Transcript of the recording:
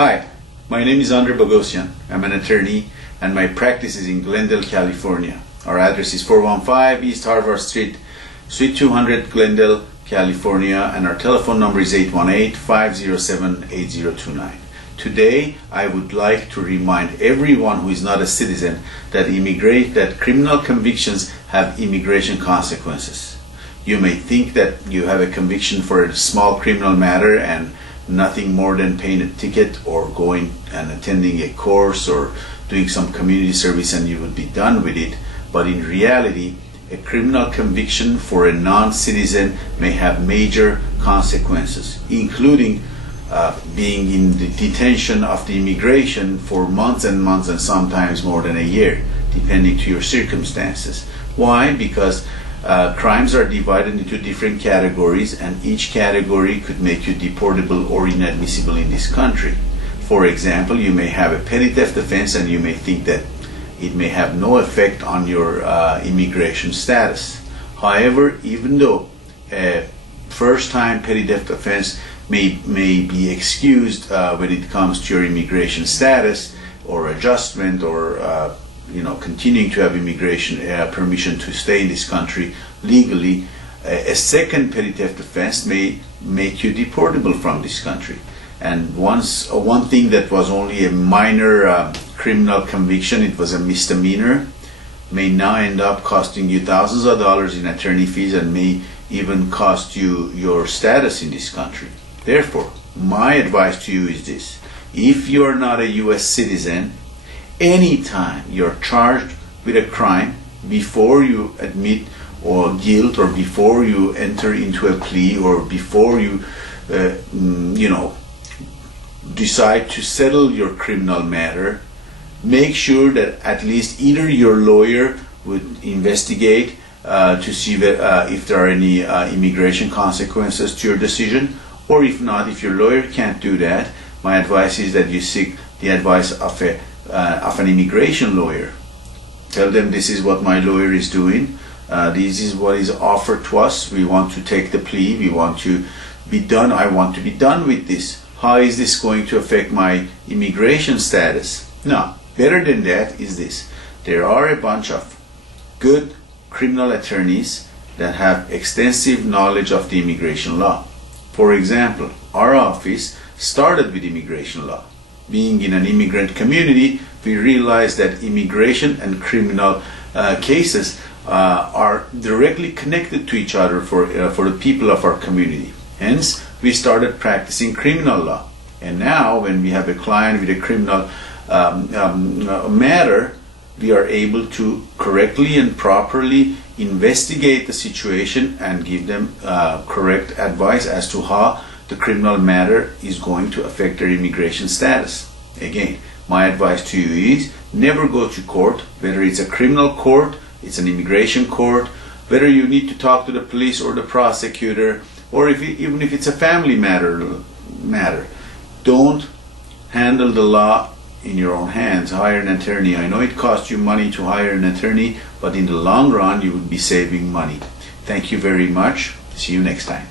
Hi, my name is Boghosian. I'm an attorney and my practice is in Glendale, California. Our address is 415 East Harvard Street, Suite 200, Glendale, California, and our telephone number is 818-507-8029. Today, I would like to remind everyone who is not a citizen that criminal convictions have immigration consequences. You may think that you have a conviction for a small criminal matter and nothing more than paying a ticket or going and attending a course or doing some community service and you would be done with it. But in reality, a criminal conviction for a non-citizen may have major consequences, including being in the detention of the immigration for months and months and sometimes more than a year, depending to your circumstances. Why? Because crimes are divided into different categories, and each category could make you deportable or inadmissible in this country. For example, you may have a petty theft offense and you may think that it may have no effect on your immigration status. However, even though a first-time petty theft offense may be excused when it comes to your immigration status or adjustment or continuing to have immigration permission to stay in this country legally, a second petty theft offense may make you deportable from this country. And one thing that was only a minor criminal conviction, it was a misdemeanor, may now end up costing you thousands of dollars in attorney fees and may even cost you your status in this country. Therefore, my advice to you is this: if you are not a U.S. citizen, anytime you're charged with a crime, before you admit or guilt, or before you enter into a plea, or before you decide to settle your criminal matter, make sure that at least either your lawyer would investigate to see if there are any immigration consequences to your decision, or if not, if your lawyer can't do that, my advice is that you seek the advice of an immigration lawyer. Tell them, this is what my lawyer is doing, this is what is offered to us, we want to take the plea, we want to be done, I want to be done with this. How is this going to affect my immigration status? No, better than that is this: there are a bunch of good criminal attorneys that have extensive knowledge of the immigration law. For example, our office started with immigration law. Being in an immigrant community, we realized that immigration and criminal cases are directly connected to each other for the people of our community. Hence, we started practicing criminal law. And now, when we have a client with a criminal matter, we are able to correctly and properly investigate the situation and give them correct advice as to how the criminal matter is going to affect their immigration status. Again, my advice to you is never go to court, whether it's a criminal court, it's an immigration court, whether you need to talk to the police or the prosecutor, or even if it's a family matter. Don't handle the law in your own hands. Hire an attorney. I know it costs you money to hire an attorney, but in the long run you would be saving money. Thank you very much. See you next time.